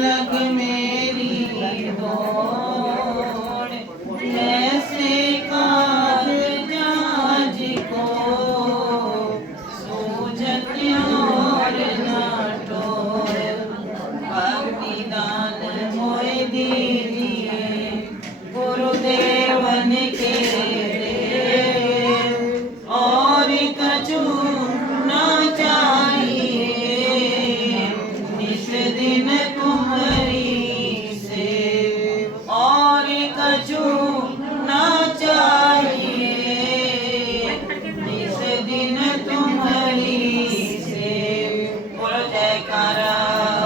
लग मेरी दौड़, जैसे कागजाज को सूझत और न टोर। भक्ति दान मोहि दीजिए गुरुदेवन के देव, और कछु न चाहिए निस दिन तुम्हारी से, और कछु न चाहिए निस दिन तुम्हारी से। बोलो जयकारा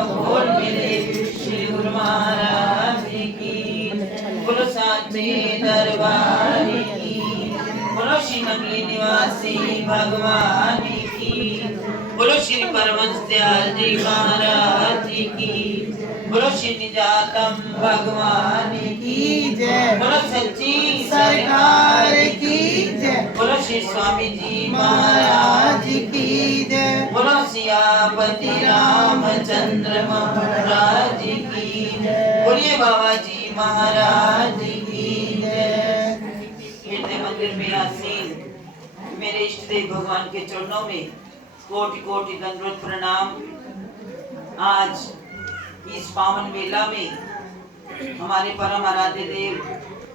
बोल मेरे श्री गुरु महाराज की, बोलो साचे दरबार की, बोलो श्री नगली निवासी भगवान की, बोलो श्री परमहंस दयाल जी महाराज जी की, बोलो श्री निजातम भगवान की जय, बोलो सच्ची सरकार की जय, बोलो श्री स्वामी जी महाराज की जय, बोलो सियापति रामचंद्र महाराज की जय, बोलिए बाबा जी महाराज की जय। हृदय मंदिर में आसीन मेरे इष्ट देव भगवान के चरणों में कोटि कोटि दंडवत प्रणाम। आज इस पावन मेला में हमारे परम आराध्य देव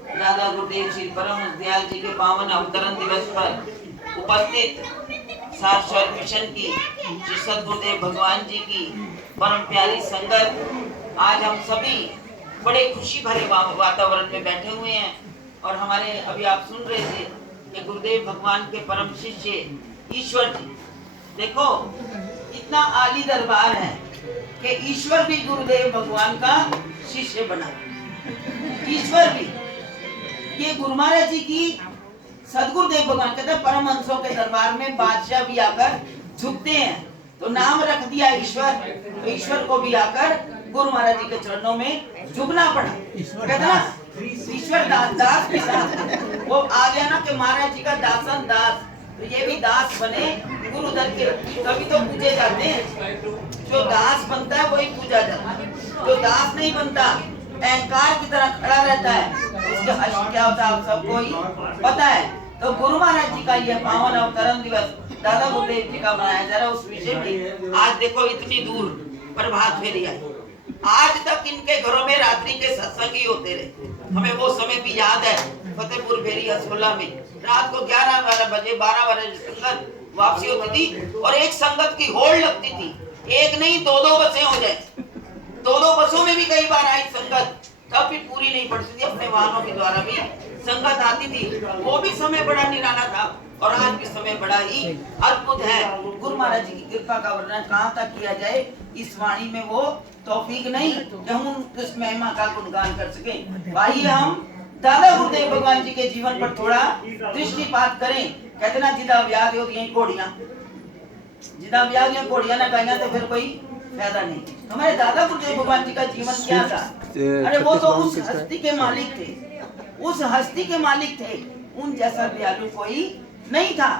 दादा गुरुदेव श्री परमहंस दयाल जी के पावन अवतरण दिवस पर उपस्थित सारस्वत मिशन की श्री सद्गुरुदेव भगवान जी की परम प्यारी संगत, आज हम सभी बड़े खुशी भरे वातावरण में बैठे हुए हैं। और हमारे अभी आप सुन रहे थे कि गुरुदेव भगवान के परम शिष्य ईश्वर जी, देखो इतना आली दरबार है कि ईश्वर भी गुरुदेव भगवान का शिष्य बना। ईश्वर भी, ये गुरु महाराज जी की सदगुरुदेव भगवान कहते हैं परमहंसों के दरबार में बादशाह भी आकर झुकते हैं, तो नाम रख दिया ईश्वर, तो ईश्वर को भी आकर गुरु महाराज जी के चरणों में झुकना पड़ा। कहते ना ईश्वर दास, दास के साथ वो आ गया ना कि महाराज जी का दासन दास, तो ये भी दास बने गुरु दर के, तभी तो पूजे जाते हैं। जो दास बनता है वही पूजा जाता है, जो दास नहीं बनता अहंकार की तरह खड़ा रहता है उसके हश्र क्या होता है आप सबको ही पता है। तो गुरु महाराज जी का यह पावन अवतरण दिवस दादा गुरुदेव जी का मनाया जा रहा है। उस विषय में आज देखो इतनी दूर प्रभात फेरी आई, आज तक इनके घरों में रात्रि के सत्संग ही होते रहे। हमें वो समय भी याद है, फतेहपुर भेरी असोला में रात को 11-12 बजे 12 बजे संगत वापसी होती थी और एक संगत की होड़ लगती थी, एक नहीं 2-2 बसें हो जाए, 2-2 बसों में भी कई बार आई संगत, तब भी पूरी नहीं पड़ती थी। अपने वाहनों के द्वारा भी संगत आती थी, वो भी समय बड़ा निराला था और आज भी समय बड़ा ही अद्भुत है। गुरु महाराज जी की कृपा का वर्णन कहाँ तक किया जाए, इस वाणी में वो तौफीक नहीं कि हम उस महिमा का गुणगान कर सके। भाई हम दादा गुरुदेव भगवान जी के जीवन पर थोड़ा दृष्टिपात करें। कहते ना जिदा ब्याह होती घोड़ियां, जिदा ब्याह घोड़ियां ना गाइया तो फिर कोई फायदा नहीं। हमारे दादा गुरुदेव भगवान जी का जीवन क्या था? अरे वो तो उस हस्ती के मालिक थे, उस हस्ती के मालिक थे, उन जैसा दयालु कोई नहीं था।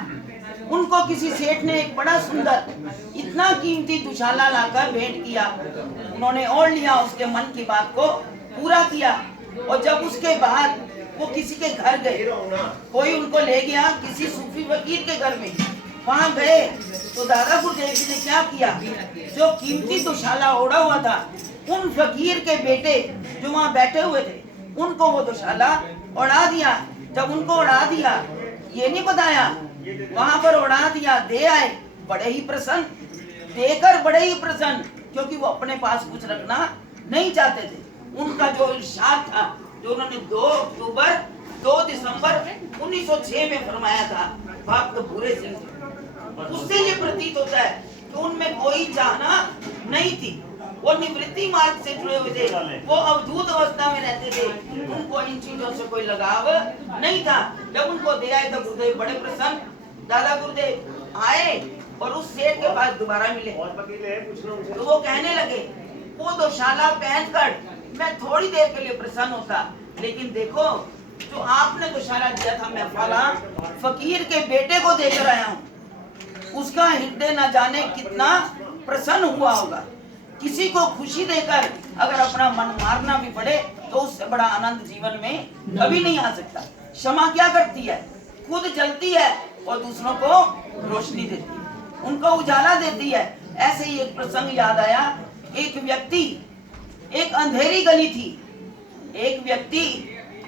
उनको किसी सेठ ने एक बड़ा सुंदर इतना कीमती दुशाला लाकर भेंट किया, उन्होंने ओढ़ लिया, उसके मन की बात को पूरा किया। और जब उसके बाद वो किसी के घर गए, कोई उनको ले गया किसी सूफी फकीर के घर में, वहां गए तो दादा गुरुदेव जी ने क्या किया, जो कीमती दुशाला ओढ़ा हुआ था उन फकीर के बेटे जो वहां बैठे हुए थे उनको वो दुशाला उड़ा दिया। जब उनको उड़ा दिया, ये नहीं बताया, वहां पर उड़ा दिया, दे आए, बड़े ही प्रसन्न, देकर बड़े ही प्रसन्न, क्योंकि वो अपने पास कुछ रखना नहीं चाहते थे। उनका जो इरशाद था, जो उन्होंने 2 अक्टूबर 2 दिसंबर 1906 में फरमाया था भक्त भूरे सिंह, उससे ये प्रतीत होता है कि उनमें कोई चाहना नहीं थी, वो निवृत्ति मार्ग से जुड़े हुए थे, वो अवधूत अवस्था में रहते थे, उनको इन चीजों से कोई लगाव नहीं था। जब उनको दे आए तो गुरुदेव बड़े प्रसन्न, दादा गुरुदेव आए और उस सेठ के पास दोबारा मिले, तो वो कहने लगे वो दोशाला पहनकर मैं थोड़ी देर के लिए प्रसन्न होता, लेकिन देखो जो आपने दोशाला दिया था मैं फला फकीर के बेटे को देकर आया हूँ, उसका हृदय न जाने कितना प्रसन्न हुआ होगा। किसी को खुशी देकर अगर अपना मन मारना भी पड़े तो उससे बड़ा आनंद जीवन में कभी नहीं आ सकता। क्षमा क्या करती है? खुद जलती है और दूसरों को रोशनी देती है, उनको उजाला देती है। ऐसे ही एक प्रसंग याद आया। एक व्यक्ति, एक अंधेरी गली थी, एक व्यक्ति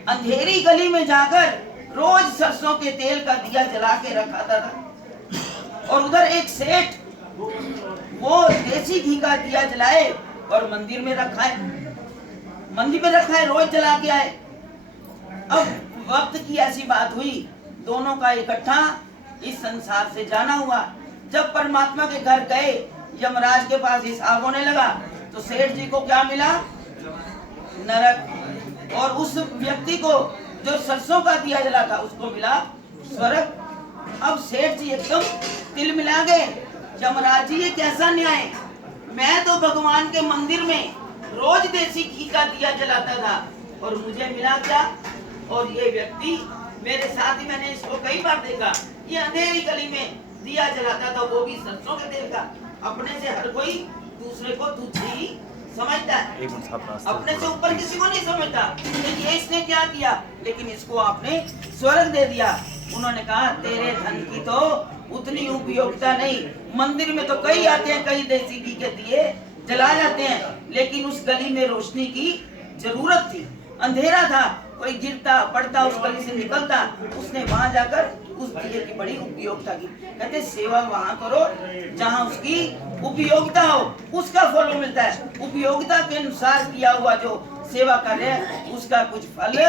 अंधेरी गली में जाकर रोज सरसों के तेल का दिया जला के रखाता था। और उधर एक सेठ वो देसी घी का दिया जलाए और मंदिर में रखा है, रोज जला के आए। अब वक्त की ऐसी बात हुई, दोनों का इकट्ठा इस संसार से जाना हुआ। जब परमात्मा के घर गए, यमराज के पास हिसाब होने लगा, तो सेठ जी को क्या मिला? नरक। और उस व्यक्ति को जो सरसों का दिया जला था उसको मिला स्वर्ग। अब सेठ जी एकदम तिल मिला गए, यमराज जी ये कैसा न्याय? मैं तो भगवान के मंदिर में रोज देसी घी का दिया जलाता था और मुझे मिला क्या? और ये व्यक्ति मेरे साथ ही, मैंने इसको कई बार देखा, ये अंधेरी गली में दिया जलाता था, वो भी सरसों के तेल का। अपने से हर कोई दूसरे को तुच्छ ही समझता है, अपने से ऊपर किसी को नहीं समझता। ये इसने क्या किया? लेकिन इसको आपने स्वर्ग दे दिया। उन्होंने कहा तेरे धन की तो उतनी उपयोगिता नहीं, मंदिर में तो कई आते हैं, कई देसी घी के दिए जला जाते हैं, लेकिन उस गली में रोशनी की जरूरत थी। अंधेरा था, कोई गिरता पड़ता उस गली से निकलता, उसने वहां जाकर उस दिए की बड़ी उपयोगिता की। कहते सेवा वहां करो जहां उसकी उपयोगिता हो, उसका फल मिलता है। उपयोगिता के अनुसार किया हुआ जो सेवा कार्य उसका कुछ फल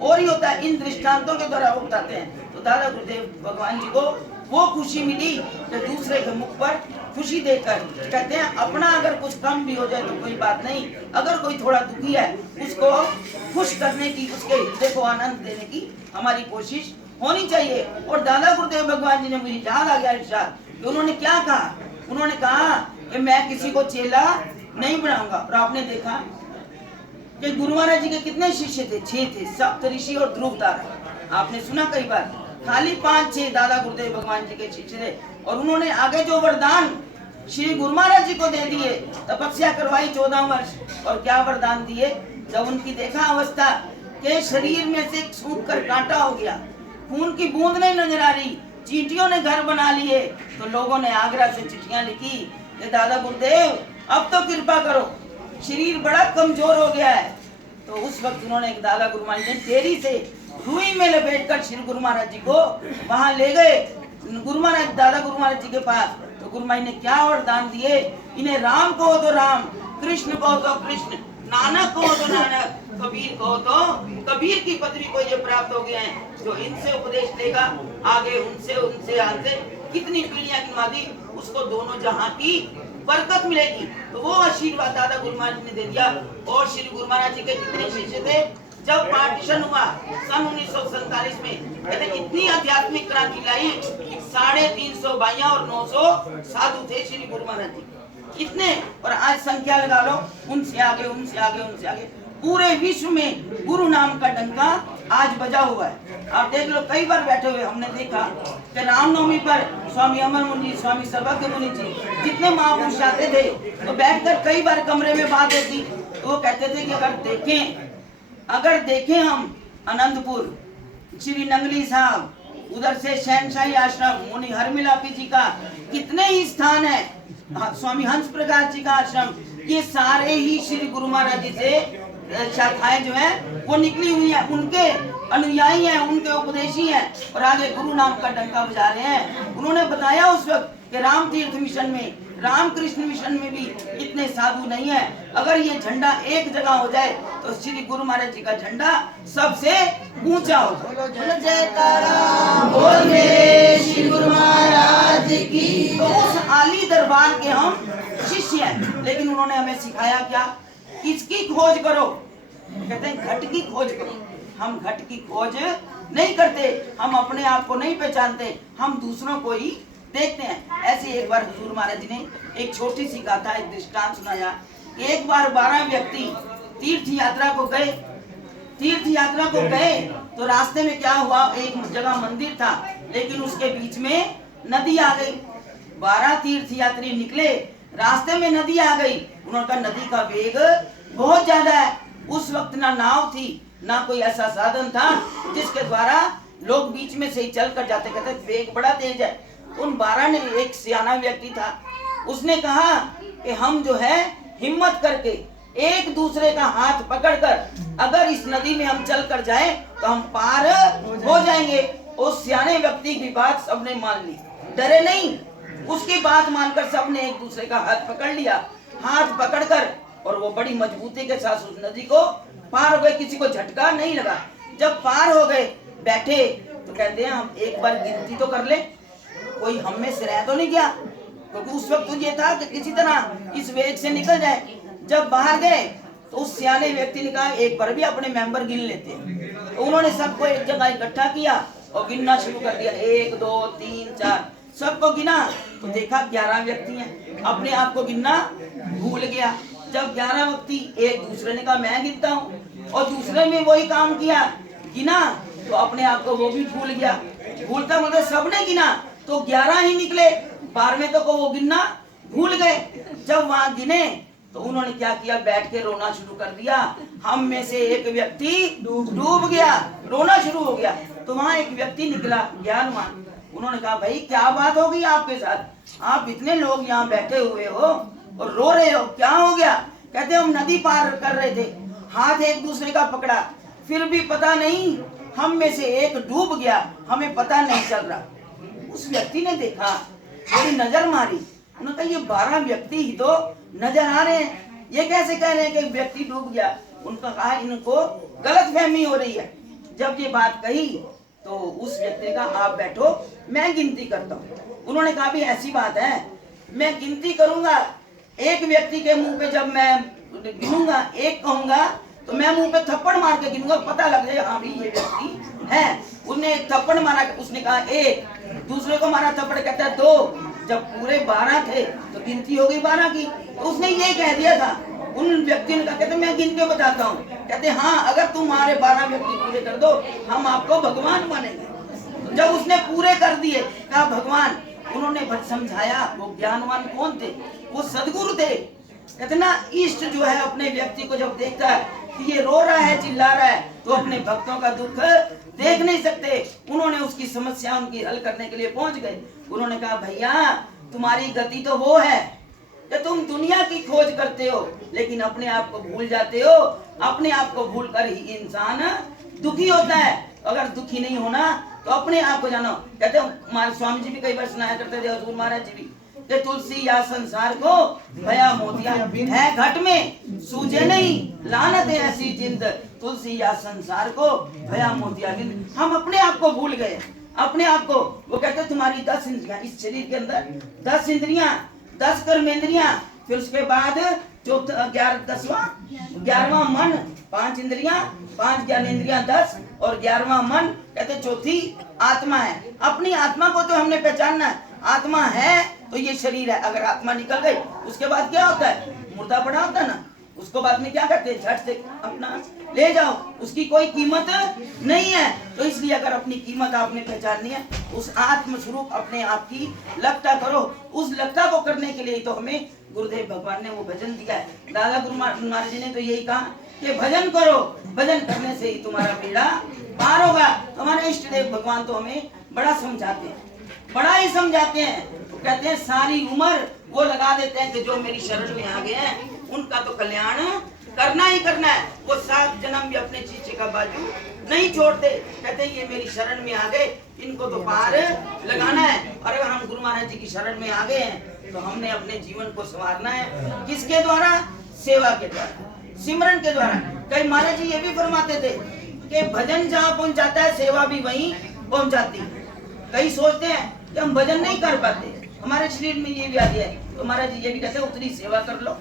और ही होता है। इन दृष्टांतों के द्वारा वो बताते हैं। तो दादा गुरुदेव भगवान जी को वो खुशी मिली कि दूसरे के मुख पर खुशी देकर। कहते हैं अपना अगर कुछ कम भी हो जाए तो कोई बात नहीं, अगर कोई थोड़ा दुखी है उसको खुश करने की, उसके हृदय को आनंद देने की हमारी कोशिश होनी चाहिए। और दादा गुरुदेव भगवान जी ने मुझे याद आ गया इरशाद कि उन्होंने क्या कहा? उन्होंने कहा कि मैं किसी को चेला नहीं बनाऊंगा। और आपने देखा कि गुरु महाराज जी के कितने शिष्य थे? 6 थे, सप्तऋषि और ध्रुव तारा। आपने सुना कई बार, खाली 5-6 दादा गुरुदेव भगवान जी के शिष्य थे। और उन्होंने आगे जो वरदान श्री गुरु महाराज जी को दे दिए, तपस्या करवाई 14 वर्ष, और क्या वरदान दिए? जब उनकी देखा अवस्था के शरीर में से सूख कर कांटा हो गया, खून की बूंद नहीं नजर आ रही, चींटियों ने घर बना लिए, तो लोगों ने आगरा से चिट्ठियां लिखी कि दादा गुरुदेव अब तो कृपा करो, शरीर बड़ा कमजोर हो गया है। तो उस वक्त उन्होंने दादा गुरु महाराज ने देरी से रुई में लपेटकर श्री गुरु महाराज जी को वहां ले गए, गुरु महाराज दादा गुरु महाराज जी के पास। तो गुरु महाराज ने क्या वरदान दिए? इन्हें राम कहो तो राम, कृष्ण कहो तो कृष्ण, नानक कहो तो नानक, कबीर कहो तो कबीर की पदवी को ये प्राप्त हो गए हैं। जो इनसे उपदेश लेगा आगे उनसे आगे कितनी पीढ़ियां गिनवा दी, उसको दोनों जहां की बरकत मिलेगी। तो वो आशीर्वाद दादा गुरु महाराज ने दे दिया। और श्री गुरु महाराज जी के कितने शिष्य थे? जब पार्टीशन हुआ सन 1947 में, कहते इतनी आध्यात्मिक क्रांति लाई, 350 भाइयां और 900 साधु थे श्री गुरु महाराज जी। कितने? और आज संख्या लगा लो, उनसे आगे उनसे आगे उनसे आगे, पूरे विश्व में गुरु नाम का डंका आज बजा हुआ है। आप देख लो, कई बार बैठे हुए हमने देखा कि रामनवमी पर स्वामी अमर मुनि, स्वामी सर्वज्ञ मुनि जी, जितने महापुरुष आते थे, तो बैठकर कई बार कमरे में बात होती, तो वो कहते थे कि अगर देखें हम आनंदपुर, श्री नंगली साहब, उधर से शहनशाही आश्रम, मुनि हरमिलापी जी का कितने ही स्थान है, स्वामी हंस प्रकाश जी का आश्रम, ये सारे ही श्री गुरु महाराज जी से शाखाएं जो है वो निकली हुई है, उनके अनुयायी हैं, उनके उपदेशी हैं, और आगे गुरु नाम का डंका बजा रहे हैं। उन्होंने बताया उस वक्त कि राम तीर्थ मिशन में, रामकृष्ण मिशन में भी इतने साधु नहीं है। अगर ये झंडा एक जगह हो जाए तो श्री गुरु महाराज जी का झंडा सबसे ऊंचा हो। बोल मेरे श्री गुरु महाराज की। तो उस आली दरबार के हम शिष्य हैं, लेकिन उन्होंने हमें सिखाया क्या? किसकी खोज करो? कहते हैं घट की खोज करो। हम घट की खोज नहीं करते, हम अपने आप को नहीं पहचानते, हम दूसरों को ही देखते हैं। ऐसे एक बार हुजूर महाराज जी ने एक छोटी सी गाथा, एक दृष्टांत सुनाया। एक बार 12 व्यक्ति तीर्थ यात्रा को गए, तो रास्ते में क्या हुआ? एक जगह मंदिर था, लेकिन उसके बीच में नदी आ गई। 12 तीर्थ यात्री निकले, रास्ते में नदी आ गई। उन्होंने कहा नदी का वेग बहुत ज्यादा है। उस वक्त ना नाव थी ना कोई ऐसा साधन था जिसके द्वारा लोग बीच में से ही चल कर जाते। कहते वेग बड़ा तेज है। उन 12 ने, एक सियाना व्यक्ति था, उसने कहा कि हम जो है हिम्मत करके एक दूसरे का हाथ पकड़कर अगर इस नदी में हम चल कर जाएं तो हम पार हो जाएंगे। उस सियाने व्यक्ति की बात सबने मान ली, डरे नहीं। उसकी बात मानकर सबने एक दूसरे का हाथ पकड़ लिया। हाथ पकड़कर और वो बड़ी मजबूती के साथ उस नदी को पार हो गए। किसी को झटका नहीं लगा। जब पार हो गए बैठे तो कहते हैं हम एक बार गिनती तो कर ले, कोई हम में से रह तो नहीं गया, क्योंकि उस वक्त तो ये था कि किसी तरह इस वेग से निकल जाए। जब बाहर गए तो उस सियाने व्यक्ति ने कहा एक बार भी अपने मेंबर गिन लेते हैं। तो उन्होंने सबको एक जगह इकट्ठा किया और गिनना शुरू कर दिया। 1 2 3 4 सबको गिना तो देखा 11 व्यक्ति हैं। अपने आप को गिनना भूल गया। जब 11 व्यक्ति, एक दूसरे ने कहा मैं गिनता हूँ, और दूसरे ने वही काम किया, गिना तो अपने आप को वो भी भूल गया। भूलता मतलब सबने गिना तो 11 ही निकले, 12वें तो को वो गिनना भूल गए। जब वहां गिने तो उन्होंने क्या किया, बैठ के रोना शुरू कर दिया। हम में से एक व्यक्ति डूब गया, रोना शुरू हो गया। तो वहां एक व्यक्ति निकला ज्ञानवान। उन्होंने कहा भाई क्या बात हो गई आपके साथ, आप इतने लोग यहाँ बैठे हुए हो और रो रहे हो, क्या हो गया? कहते हम नदी पार कर रहे थे, हाथ एक दूसरे का पकड़ा, फिर भी पता नहीं हम में से एक डूब गया, हमें पता नहीं चल रहा। उस व्यक्ति ने देखा, थोड़ी नजर मारी, उन्होंने कहा ये 12 व्यक्ति ही तो नजर आ रहे हैं, ये कैसे कह रहे हैं कि व्यक्ति डूब गया? उनका कहा इनको गलत फहमी हो रही है। जब ये बात कही तो उस व्यक्ति ने कहा आप बैठो, मैं गिनती करता हूँ। उन्होंने कहा भी ऐसी बात है, मैं गिनती करूंगा, एक व्यक्ति के मुंह पे जब मैं गिनूंगा, एक कहूंगा तो मैं मुंह पे थप्पड़ मार के गिनूंगा, पता लग जाएगा हाँ भी ये व्यक्ति है। उसने थप्पड़ मारा, उसने कहा 1, दूसरे को मारा थप्पड़, कहता है 2। जब पूरे 12 थे तो गिनती हो गई 12 की। तो उसने ये कह दिया था। उन व्यक्ति ने कहा कहते मैं गिन के बताता हूँ। कहते हाँ अगर तुम्हारे 12 व्यक्ति पूरे कर दो हम आपको भगवान मानेंगे। जब उसने पूरे कर दिए कहा भगवान, उन्होंने समझाया। वो ज्ञानवान कौन थे? वो सदगुरु थे। कहते ना इष्ट जो है अपने व्यक्ति को जब देखता है कि ये रो रहा है, चिल्ला रहा है, तो अपने भक्तों का दुख देख नहीं सकते। उन्होंने उसकी समस्या उनकी हल करने के लिए पहुंच गए। उन्होंने कहा भैया तुम्हारी गति तो वो है कि तुम दुनिया की खोज करते हो लेकिन अपने आप को भूल जाते हो। अपने आप को भूल कर ही इंसान दुखी होता है। अगर दुखी नहीं होना तो अपने आप को जानो। कहते हमारे स्वामी जी भी कई बार सुनाया करते थे, हजूर महाराज जी भी, कि तुलसी या संसार को भया मोतिया है घट में सूझे नहीं, लानत है ऐसी जिंद तुलसी या संसार को भया मोतिया बिंद। हम अपने आप को भूल गए, अपने आप को। वो कहते तुम्हारी 10 इंद्रियां, इस शरीर के अंदर 10 इंद्रियां, 10 कर्मेंद्रियां, फिर उसके बाद जो 11वां मन, 5 इंद्रियां, 5 ज्ञानेंद्रियां 10 और 11वां मन, कहते चौथी आत्मा है। अपनी आत्मा को तो हमने पहचानना है। आत्मा है तो ये शरीर है। अगर आत्मा निकल गई उसके बाद क्या होता है? मुर्दा पड़ा होता है ना, उसको बाद में क्या करते हैं? झट से अपना ले जाओ, उसकी कोई कीमत नहीं है। तो इसलिए अगर अपनी कीमत आपने पहचाननी है, उस आत्म स्वरूप अपने आप की लगता करो। उस लगता को करने के लिए तो हमें गुरुदेव भगवान ने वो भजन दिया है। दादा गुरु महाराज जी ने तो यही कहा कि भजन करो, भजन करने से ही तुम्हारा बेड़ा पार होगा। तो हमारे इष्ट देव भगवान तो हमें बड़ा समझाते हैं, बड़ा ही समझाते हैं। कहते हैं सारी उम्र वो लगा देते हैं कि जो मेरी शरण में आ गए हैं उनका तो कल्याण करना ही करना है। वो 7 जन्म भी अपने शीशे का बाजू नहीं छोड़ते। कहते हैं ये मेरी शरण में आ गए, इनको तो पार लगाना है। और अगर हम गुरु महाराज जी की शरण में आ गए हैं तो हमने अपने जीवन को संवारना है। किसके द्वारा? सेवा के द्वारा, सिमरन के द्वारा। कई महाराज जी ये भी फरमाते थे कि भजन जहाँ पहुंच जाता है सेवा भी वहीं पहुंच जाती है। कई सोचते हैं कि हम भजन नहीं कर पाते, हमारे शरीर में ये व्याधि है, तो महाराज जी ये भी कहते हैं उतनी सेवा कर लो।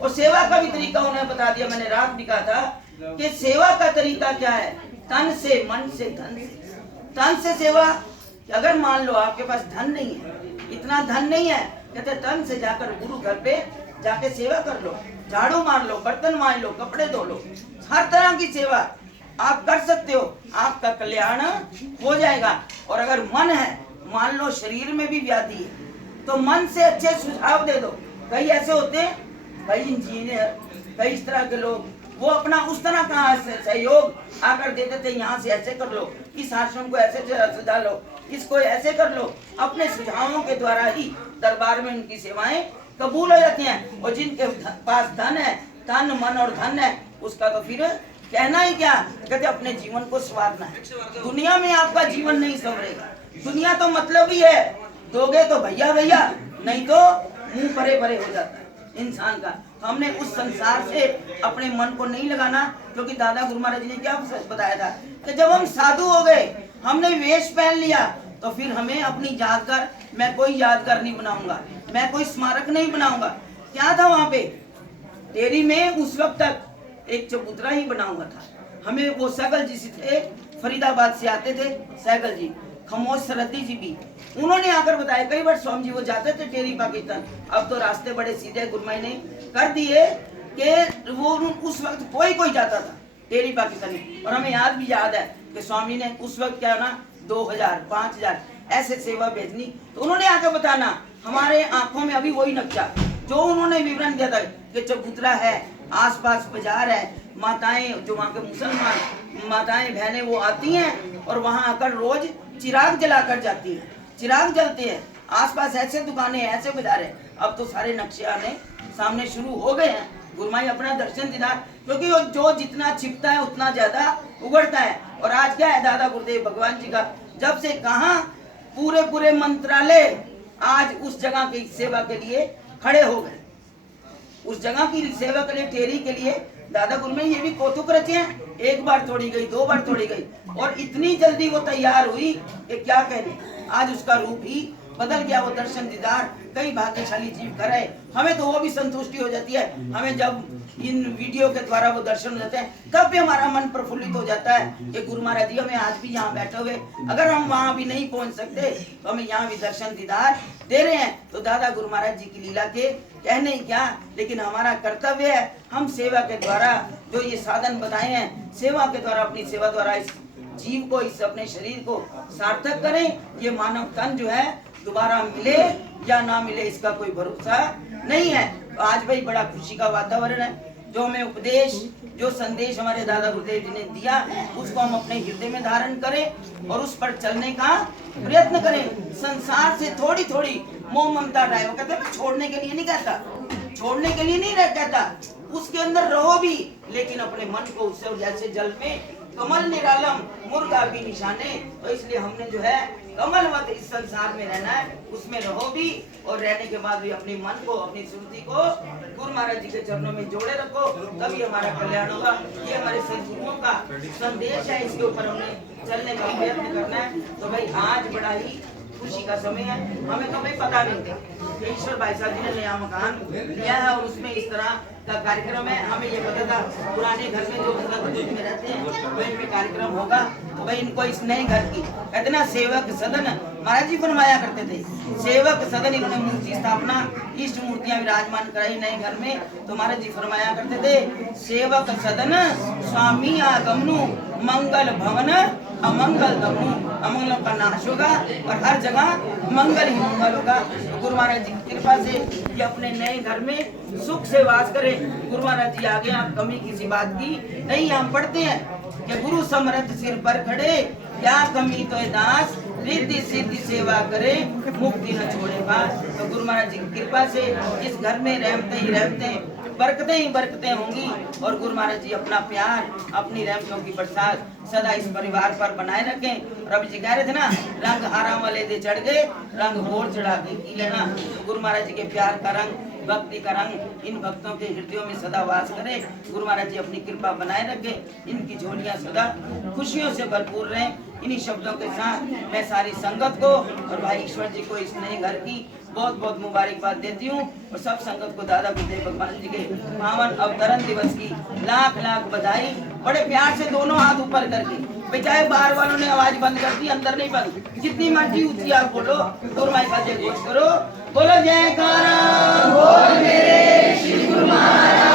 और सेवा का भी तरीका उन्हें बता दिया। मैंने रात भी कहा था कि सेवा का तरीका क्या है? तन से, मन से, धन से। तन से सेवा, अगर मान लो आपके पास धन नहीं है, इतना धन नहीं है, कहते तन से जाकर गुरु घर पे जाके सेवा कर लो, झाड़ू मार लो, बर्तन मार लो, कपड़े धो लो, हर तरह की सेवा आप कर सकते हो, आपका कल्याण हो जाएगा। और अगर मन है, मान लो शरीर में भी व्याधि है, तो मन से अच्छे सुझाव दे दो, कई ऐसे होते हैं, कई इंजीनियर, कई इस तरह के लोग, वो अपना उस तरह का सहयोग आकर दे देते, यहाँ से ऐसे कर लो, इस आश्रम को ऐसे सजा लो, इसको ऐसे कर लो। अपने सुझावों के द्वारा ही दरबार में उनकी सेवाएं कबूल हो जाती हैं। और जिनके पास धन है, तन मन और धन है, उसका तो फिर कहना ही क्या, कहते अपने जीवन को संवारना है। दुनिया में आपका जीवन नहीं संवरेगा। दुनिया तो मतलब ही है, दोगे तो भैया भैया, नहीं तो मुंह परे परे हो जाता है इंसान का। तो हमने उस संसार से अपने मन को नहीं लगाना, क्योंकि दादा गुरु महाराज जी ने क्या बताया था कि जब हम साधु हो गए, हमने वेश पहन लिया, तो फिर हमें अपनी यादगार, मैं कोई यादगार नहीं बनाऊंगा, मैं कोई स्मारक नहीं बनाऊंगा। क्या था वहां पे टेरी में, उस वक्त तक एक चबूतरा ही बना हुआ था। हमें वो सैगल जी से थे, फरीदाबाद से आते थे सैगल जी, खमोश सरहदी जी भी, उन्होंने आकर बताया। कई बार स्वामी जी वो जाते थे टेरी पाकिस्तान, अब तो रास्ते बड़े सीधे गुरमाई ने कर दिए कि वो उस वक्त कोई कोई जाता था टेरी पाकिस्तानी। और हमें याद भी याद है कि स्वामी ने उस वक्त क्या ना 2000 5000 ऐसे सेवा भेजनी, तो उन्होंने आकर बताना। हमारे आंखों में अभी वही नक्शा जो उन्होंने विवरण दिया था कि चबूतरा है, आसपास बाजार है, माताएं जो वहाँ के मुसलमान माताएं बहनें वो आती हैं और वहाँ आकर रोज चिराग जलाकर जाती हैं, चिराग जलते हैं। आसपास ऐसे दुकानें, ऐसे बाजार है। अब तो सारे नक्शे आने सामने शुरू हो गए हैं। गुरमाई अपना दर्शन दीदार, क्योंकि जो जितना छिपता है उतना ज्यादा उगड़ता है। और आज क्या है, दादा गुरुदेव भगवान जी का जब से कहा पूरे पूरे मंत्रालय आज उस जगह की सेवा के लिए खड़े हो गए। उस जगह की सेवा के लिए, टेरी के लिए दादा गुरु में ये भी कौतुक रचे हैं। एक बार तोड़ी गई, 2 बार तोड़ी गई, और इतनी जल्दी वो तैयार हुई कि क्या कहने। आज उसका रूप ही बदल गया। वो दर्शन दीदार कई भाग्यशाली जीव करे, हमें तो वो भी संतुष्टि हो जाती है। हमें जब इन वीडियो के द्वारा वो दर्शन हो जाते हैं, तब भी हमारा मन प्रफुल्लित हो जाता है कि गुरु महाराज जी हमें आज भी यहाँ बैठे हुए, अगर हम वहाँ भी नहीं पहुँच सकते तो हमें यहाँ भी दर्शन दीदार दे रहे हैं। तो दादा गुरु महाराज जी की लीला के कहने ही क्या, लेकिन हमारा कर्तव्य है, हम सेवा के द्वारा जो ये साधन बताए हैं, सेवा के द्वारा, अपनी सेवा द्वारा इस जीव को, इस अपने शरीर को सार्थक करें। ये मानव तन जो है दोबारा मिले या ना मिले, इसका कोई भरोसा नहीं है। तो आज भाई बड़ा खुशी का वातावरण है। जो हमें उपदेश, जो संदेश हमारे दादा गुरुदेव जी ने दिया, उसको हम अपने हृदय में धारण करें और उस पर चलने का प्रयत्न करें। संसार से थोड़ी थोड़ी मोह ममता हटाए। वो कहते हैं छोड़ने के लिए नहीं कहता, छोड़ने के लिए नहीं कहता, उसके अंदर रहो भी, लेकिन अपने मन को उससे, जैसे जल में कमल निरालम मुर्गा भी निशाने, तो इसलिए हमने जो है कमलवत इस संसार में रहना है, उसमें रहो भी, और रहने के बाद भी अपने मन को, अपनी स्मृति को गुरु महाराज जी के चरणों में जोड़े रखो, तभी हमारा कल्याण होगा। ये हमारे सद्गुरुओं का संदेश है, इसके ऊपर हमने चलने का प्रयत्न करना है। तो भाई आज बड़ा ही खुशी का समय है। हमें तो भाई पता नहीं था, ईश्वर भाई साहब जी ने नया मकान लिया है और उसमें इस तरह का कार्यक्रम है। हमें ये पता था पुराने घर में जो में रहते हैं वो इनमें कार्यक्रम होगा, तो भाई इनको इस नए घर की कहते ना सेवक सदन महाराज जी फरमाया करते थे। सेवक सदन इन्होंने मूर्ति स्थापना, इष्ट मूर्तियां विराजमान कराई नए घर में। तो महाराज जी फरमाया करते थे सेवक सदन स्वामी आगमनु मंगल भवन अमंगल दमनु, अमंगल का नाश होगा और हर जगह मंगल ही मंगल होगा। गुरु महाराज जी की कृपा से ये अपने नए घर में सुख से वास करें। गुरु महाराज जी आगे आप कमी किसी बात की नहीं। हम पढ़ते हैं कि गुरु समर्थ सिर पर खड़े, क्या कमी तो दास रिद्धि सिद्धि सेवा करे, मुक्ति न छोड़े बात। तो गुरु महाराज जी की कृपा से इस घर में रहमतें ही रहमतें, बरकतें ही बरकतें होंगी। और गुरु महाराज जी अपना प्यार, अपनी रहमतों की बरसात सदा इस परिवार पर बनाए रखें। और अभी जी कह रहे थे ना, रंग हारा वाले दे चढ़ गए, रंग और चढ़ा के की लेना। गुरु महाराज जी के प्यार का रंग, भक्ति का रंग इन भक्तों के हृदयों में सदा वास करे। गुरु महाराज जी अपनी कृपा बनाए रखें, इनकी झोलियां सदा खुशियों से भरपूर रहें। इन्हीं शब्दों के साथ मैं सारी संगत को और भाई ईश्वर जी को इस नए घर की बहुत बहुत मुबारकबाद देती हूँ। और सब संगत को दादा गुरुदेव भगवान जी के पावन अवतरण दिवस की लाख लाख बधाई। बड़े प्यार से दोनों हाथ ऊपर करके, चाहे बाहर वालों ने आवाज बंद कर दी, अंदर नहीं बंद, जितनी मर्जी ऊंची आप बोलो, गुरमाई का जय घोष करो, बोलो जयकारा बोल मेरे श्री गुरु महाराज।